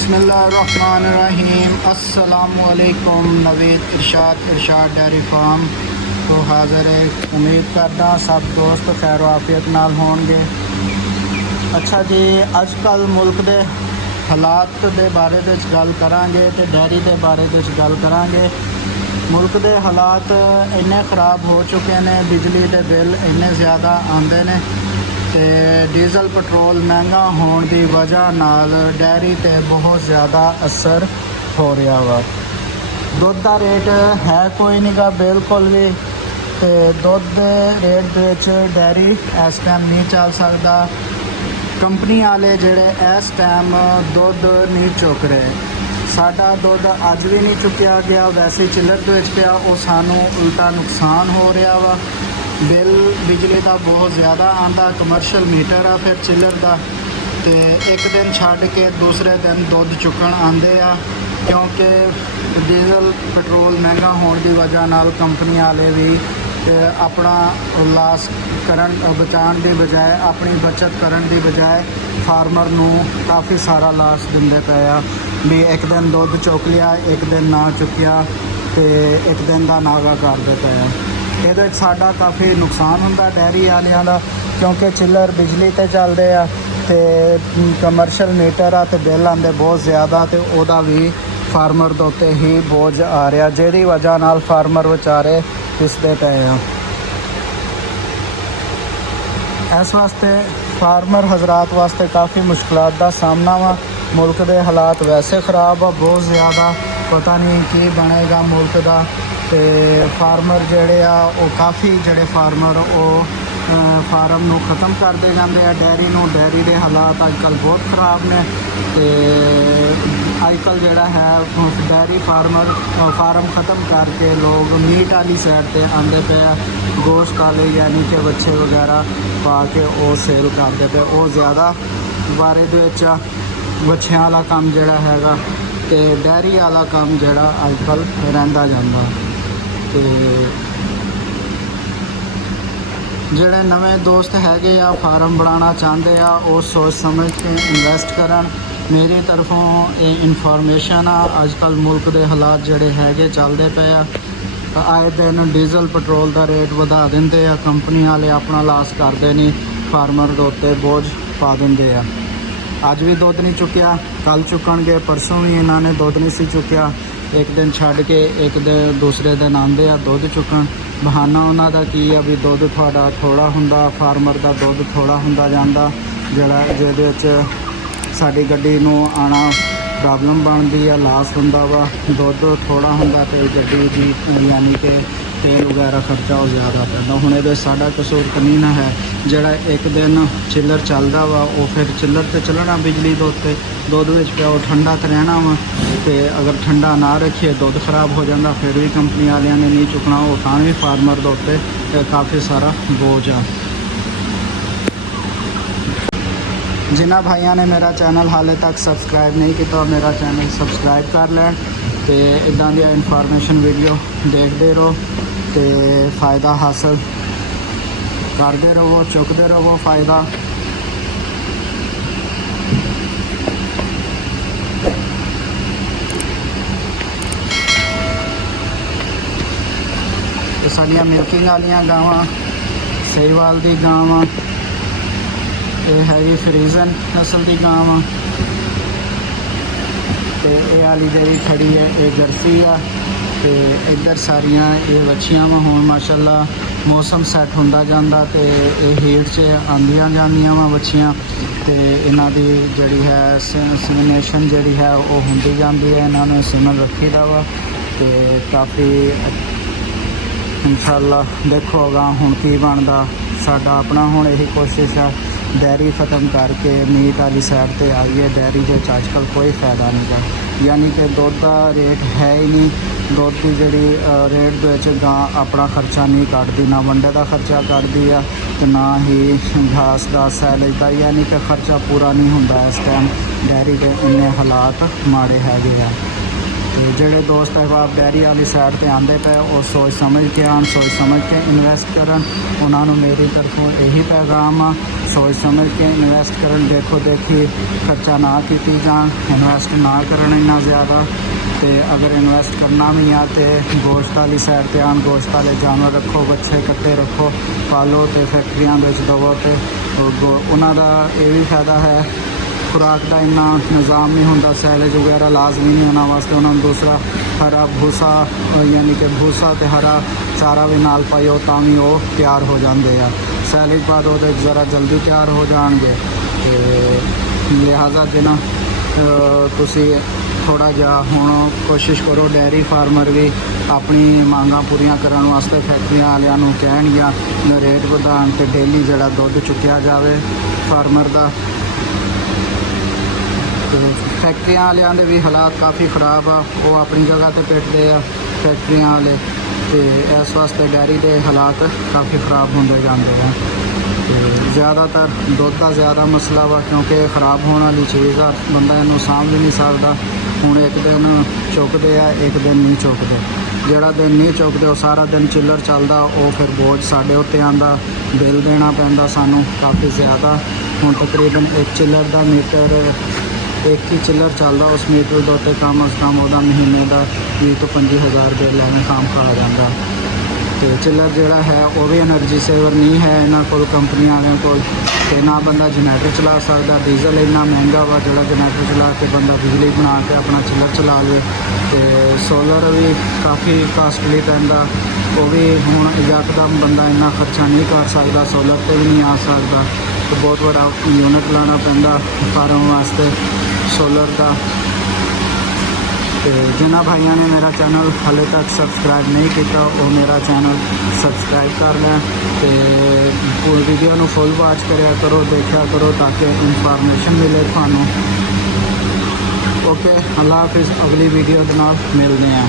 बिस्मिल्लाहिर्रहमानिर्रहीम। अस्सलामुअलैकुम। नवीद इरशाद dairy farm तो हाज़िर है। उम्मीद करदा सब दोस्त खैर आफियत नाल होणगे। अच्छा जी, अजकल मुल्क दे हालात दे बारे विच गल करांगे ते डेयरी दे बारे विच गल करांगे। मुल्क दे हालात इन्ने ख़राब हो चुके ने, बिजली दे बिल इन्ने ज़्यादा आंदे ने ते डीजल पेट्रोल महंगा होने की वजह नाल डेयरी ते बहुत ज़्यादा असर हो रहा वा। दुध का रेट है कोई नहीं गा बिल्कुल भी, ते दुध दे रेट विच डेयरी इस टाइम नहीं चल सकता। कंपनी वाले जेड़े इस टाइम दुध नहीं चुक रहे। साडा दुध अज भी नहीं चुकया गया, वैसे चिल्लर दे विच पिया, वो सानू उल्टा नुकसान हो रहा वा। बिल बिजली का बहुत ज़्यादा आंदा, कमर्शियल मीटर आ फिर चिल्लर का, तो एक दिन छड़ के दूसरे दिन दुध चुकन आते आ, क्योंकि डीजल पेट्रोल महंगा होने की वजह नाल कंपनी वाले भी अपना लॉस करन बचाने की बजाय, अपनी बचत करन की बजाय फार्मर नू काफ़ी सारा लॉस दिंदे पे आ। भी एक दिन दुध चुक लिया, एक दिन ना चुकिया, तो एक दिन का नागा करते पे आ। ये साडा काफ़ी नुकसान होंदा डेयरी वालियां दा, क्योंकि चिल्लर बिजली ते चलदे आ ते कमर्शियल मीटर आ, ते बिल आंदे बहुत ज़्यादा, तो वह भी फार्मर दे उत्ते ही बोझ आ रहा, जिहदी वजह नाल फार्मर बेचारे पिसदे पे आ। इस वास्ते फार्मर हजरात वास्ते काफ़ी मुश्किलात का सामना वा। मुल्क के हालात वैसे ख़राब आ बहुत ज़्यादा, पता नहीं की बनेगा मुल्क का। तो फार्मर जोड़े आ वो काफ़ी जोड़े फार्मर वो फार्म नू ख़त्म करते जाते हैं, डेयरी के हालात अजकल बहुत ख़राब ने। तो अजकल जोड़ा है डेयरी फार्म ख़त्म करके लोग मीट वाली साइड पर आते पे, गोश्त वाले यानी कि बच्चे वगैरह पा के वो सेल करते पे। वो ज़्यादा बारे बच्चों वाला काम जोड़ा हैगा, तो डेयरी वाला काम जोड़ा अजकल रहिंदा जांदा। तो जोड़े नवे दोस्त हैगे आ फार्म बनाना चाहते आ, वो सोच समझ के इन्वेस्ट करन। मेरी तरफों ये इन्फॉर्मेशन आ। अजकल मुल्क के हालात जोड़े हैगे चलते पे आ, आए दिन डीजल पेट्रोल का रेट बढ़ा देंगे आ, कंपनी वाले अपना लॉस करते नहीं, फार्मर के उत्ते बोझ पा देंगे आ। अज भी दुध नहीं चुकया, कल चुकणगे, परसों भी इन्होंने दुध नहीं सी चुकया, एक दिन छड़ के एक दिन दूसरे दिन आते आ दुध चुकन। बहाना उन्हों का की है भी दुध थोड़ा थोड़ा हुंदा, फार्मर का दुध थोड़ा हुंदा जांदा, जिहड़ा जिहदे विच साडी गड्डी नूं आना प्रॉब्लम बनती है, लॉस हुंदा वा। दुध थोड़ा हुंदा ते गड्डी दी यानी कि तेल वगैरह खर्चा वो ज़्यादा पैदा। हुण ये साडा कसूर तो नहीं ना है, जोड़ा एक दिन चिल्लर चलता वा वो फिर चिल्लर तो चलना बिजली के उत्ते, दुध विच पिया वो ठंडा तो रहना वा। तो अगर ठंडा ना रखिए दुध खराब हो जाता, फिर भी कंपनी वालियां ने नहीं चुकना, वो तां भी फार्मर के उत्ते काफ़ी सारा बोझ आ। जिन्होंने भाइयों ने मेरा चैनल हाले तक सबसक्राइब नहीं किया, मेरा चैनल सबसक्राइब कर लें, तो इदां दी इन्फॉर्मेशन वीडियो देखते रहो, तो फ़ायदा हासिल करते रहो, चुकते रहो फ़ायदा। तो साडियां मिल्किंग वालियां गावां, सहीवाल की गां, ये हैगी फ्रीजन नस्ल की गां, तो ये वाली जी खड़ी है ये जर्सी आ। तो इधर सारिया ये बच्चियां वा। हुण माशाअल्लाह मौसम सैट होंदा जांदा, तो ये हीट च आंदियां जांदियां वा बच्चियां, तो इन्हां दी जिहड़ी है सीमिनेशन जिहड़ी है वो होंदी जांदी है। इन्होंने सीमन रखी दा वा, तो काफ़ी इंशाअल्लाह देखो अगा हुण की बनदा। साडा अपना हुण यही कोशिश है डेयरी ख़त्म करके मीट वाली साइड पर आइए। डेयरी के अजकल कोई फ़ायदा नहीं गा, यानी कि दुध का रेट है ही नहीं। दुध की जी रेट विच गां अपना खर्चा नहीं कटदी, ना वंडे का खर्चा कटदी है, तो ना ही घास का सैलेज का, यानी कि खर्चा पूरा नहीं होंदा। इस टाइम डेयरी के इन्ने हालात माड़े हैगे आ। तो ਤੇ ਜਿਹੜੇ ਦੋਸਤ ਅਹਿਬਾਬ ਡੈਰੀ ਵਾਲੀ ਸਾਈਡ ਤੇ ਆਉਂਦੇ ਪਏ ਉਹ ਸੋਚ ਸਮਝ ਕੇ ਆਉਣ, ਸੋਚ ਸਮਝ ਕੇ ਇਨਵੈਸਟ ਕਰਨ। ਉਹਨਾਂ ਨੂੰ ਮੇਰੀ ਤਰਫੋਂ ਇਹੀ ਪੈਗਾਮ ਆ, ਸੋਚ ਸਮਝ ਕੇ ਇਨਵੈਸਟ ਕਰਨ। ਦੇਖੋ ਦੇਖੀ ਖਰਚਾ ਨਾ ਕੀਤੀ ਜਾਣ, ਇਨਵੈਸਟ ਨਾ ਕਰਨ ਇੰਨਾ ਜ਼ਿਆਦਾ। ਤੇ ਅਗਰ ਇਨਵੈਸਟ ਕਰਨਾ ਵੀ ਆ ਤੇ ਗੋਸ਼ਤ ਵਾਲੀ ਸਾਈਡ ਤੇ ਆਉਣ, ਗੋਸ਼ਤ ਵਾਲੇ ਜਾਨਵਰ ਰੱਖੋ, ਬੱਚੇ ਕੱਟੇ ਰੱਖੋ, ਪਾਲੋ ਤੇ ਫੈਕਟਰੀਆਂ ਵਿੱਚ ਦਵੋ। ਤੇ ਉਹਨਾਂ ਦਾ ਇਹ ਵੀ ਫਾਇਦਾ ਹੈ, ਖੁਰਾਕ ਦਾ ਇੰਨਾ ਨਿਜ਼ਾਮ ਨਹੀਂ ਹੁੰਦਾ, ਸੈਲੇਜ ਵਗੈਰਾ ਲਾਜ਼ਮੀ ਨਹੀਂ ਉਹਨਾਂ ਵਾਸਤੇ। ਉਹਨਾਂ ਨੂੰ ਦੂਸਰਾ ਹਰਾ ਭੂਸਾ ਯਾਨੀ ਕਿ ਭੂਸਾ ਤੇ ਹਰਾ ਚਾਰਾ ਵੀ ਨਾਲ ਪਾਇਓ ਤਾਂ ਵੀ ਉਹ ਤਿਆਰ ਹੋ ਜਾਂਦੇ ਆ। ਸੈਲੇਜ ਬਾਅਦ ਉਹਦੇ ਜ਼ਰਾ ਜਲਦੀ ਤਿਆਰ ਹੋ ਜਾਣਗੇ। ਤੇ ਲਿਹਾਜ਼ਾ ਜਿਨਾ ਤੁਸੀਂ ਥੋੜ੍ਹਾ ਜਿਹਾ ਹੁਣ ਕੋਸ਼ਿਸ਼ ਕਰੋ, ਡੈਰੀ ਫਾਰਮਰ ਵੀ ਆਪਣੀ ਮੰਗਾਂ ਪੂਰੀਆਂ ਕਰਨ ਵਾਸਤੇ ਫੈਕਟਰੀਆਂ ਵਾਲਿਆਂ ਨੂੰ ਕਹਿਣਗੀਆਂ ਰੇਟ ਵਧਾਉਣ ਤੇ ਡੇਲੀ ਜਿਹੜਾ ਦੁੱਧ ਚੁੱਕਿਆ ਜਾਵੇ ਫਾਰਮਰ ਦਾ। ਤੇ ਫੈਕਟਰੀਆਂ ਵਾਲਿਆਂ ਦੇ ਵੀ ਹਾਲਾਤ ਕਾਫੀ ਖ਼ਰਾਬ ਆ, ਉਹ ਆਪਣੀ ਜਗ੍ਹਾ ਤੇ ਪਿੱਟਦੇ ਆ ਫੈਕਟਰੀਆਂ ਵਾਲੇ। ਤੇ ਇਸ ਵਾਸਤੇ ਡੈਰੀ ਦੇ ਹਾਲਾਤ ਕਾਫੀ ਖ਼ਰਾਬ ਹੁੰਦੇ ਜਾਂਦੇ ਆ। ਤੇ ਜ਼ਿਆਦਾਤਰ ਦੁੱਧ ਦਾ ਜ਼ਿਆਦਾ ਮਸਲਾ ਵਾ, ਕਿਉਂਕਿ ਖ਼ਰਾਬ ਹੋਣ ਵਾਲੀ ਚੀਜ਼ ਆ, ਬੰਦਾ ਇਹਨੂੰ ਸਾਂਭ ਵੀ ਨਹੀਂ ਸਕਦਾ। ਹੁਣ ਇੱਕ ਦਿਨ ਚੁੱਕਦੇ ਆ, ਇੱਕ ਦਿਨ ਨਹੀਂ ਚੁੱਕਦੇ। ਜਿਹੜਾ ਦਿਨ ਨਹੀਂ ਚੁੱਕਦੇ ਉਹ ਸਾਰਾ ਦਿਨ ਚਿੱਲਰ ਚੱਲਦਾ, ਉਹ ਫਿਰ ਬੋਝ ਸਾਡੇ ਉੱਤੇ ਆਉਂਦਾ, ਬਿੱਲ ਦੇਣਾ ਪੈਂਦਾ ਸਾਨੂੰ ਕਾਫੀ ਜ਼ਿਆਦਾ। ਹੁਣ ਤਕਰੀਬਨ ਇੱਕ ਚਿੱਲਰ ਦਾ ਮੀਟਰ, ਇੱਕ ਹੀ ਚਿੱਲਰ ਚੱਲਦਾ, ਉਸ ਮੀਟਰ ਦੇ ਉੱਤੇ ਕਮ ਅਜ਼ ਕਮ ਉਹਦਾ ਮਹੀਨੇ ਦਾ 20 ਤੋਂ 25,000 ਬਿੱਲ ਐਵੇਂ ਕੰਮ ਖਾ ਜਾਂਦਾ। ਤੇ ਚਿੱਲਰ ਜਿਹੜਾ ਹੈ ਉਹ ਵੀ ਐਨਰਜੀ ਸੇਵਰ ਨਹੀਂ ਹੈ ਇਹਨਾਂ ਕੋਲ, ਕੰਪਨੀਆਂ ਵਾਲਿਆਂ ਕੋਲ। ਤੇ ਨਾ ਬੰਦਾ ਜਨਰੇਟਰ ਚਲਾ ਸਕਦਾ, ਡੀਜ਼ਲ ਇੰਨਾ ਮਹਿੰਗਾ ਵਾ ਜਿਹੜਾ ਜਨਰੇਟਰ ਚਲਾ ਕੇ ਬੰਦਾ ਬਿਜਲੀ ਬਣਾ ਕੇ ਆਪਣਾ ਚਿੱਲਰ ਚਲਾ ਲਵੇ। ਤੇ ਸੋਲਰ ਵੀ ਕਾਫੀ ਕਾਸਟਲੀ ਪੈਂਦਾ, ਉਹ ਵੀ ਹੁਣ ਯਕਦਮ ਬੰਦਾ ਇੰਨਾ ਖਰਚਾ ਨਹੀਂ ਕਰ ਸਕਦਾ, ਸੋਲਰ 'ਤੇ ਵੀ ਨਹੀਂ ਆ ਸਕਦਾ। ਤੇ ਬਹੁਤ ਵੱਡਾ ਯੂਨਿਟ ਲਾਉਣਾ ਪੈਂਦਾ ਫਾਰਮ ਵਾਸਤੇ ਸੋਲਰ ਦਾ। ਤੇ ਜਿਨ੍ਹਾਂ ਭਾਈਆਂ ਨੇ ਮੇਰਾ ਚੈਨਲ ਹਾਲੇ ਤੱਕ ਸਬਸਕ੍ਰਾਈਬ ਨਹੀਂ ਕੀਤਾ ਉਹ ਮੇਰਾ ਚੈਨਲ ਸਬਸਕ੍ਰਾਈਬ ਕਰ ਲੈਣ ਤੇ ਵੀਡੀਓ ਨੂੰ ਫੁੱਲ ਵਾਚ ਕਰਿਆ ਕਰੋ, ਦੇਖਿਆ ਕਰੋ ਤਾਂ ਕਿ ਇਨਫੋਰਮੇਸ਼ਨ ਮਿਲੇ ਤੁਹਾਨੂੰ। ਓਕੇ, ਅੱਲਾ ਹਾਫਿਜ਼। ਅਗਲੀ ਵੀਡੀਓ ਦੇ ਨਾਲ ਮਿਲਦੇ ਹਾਂ।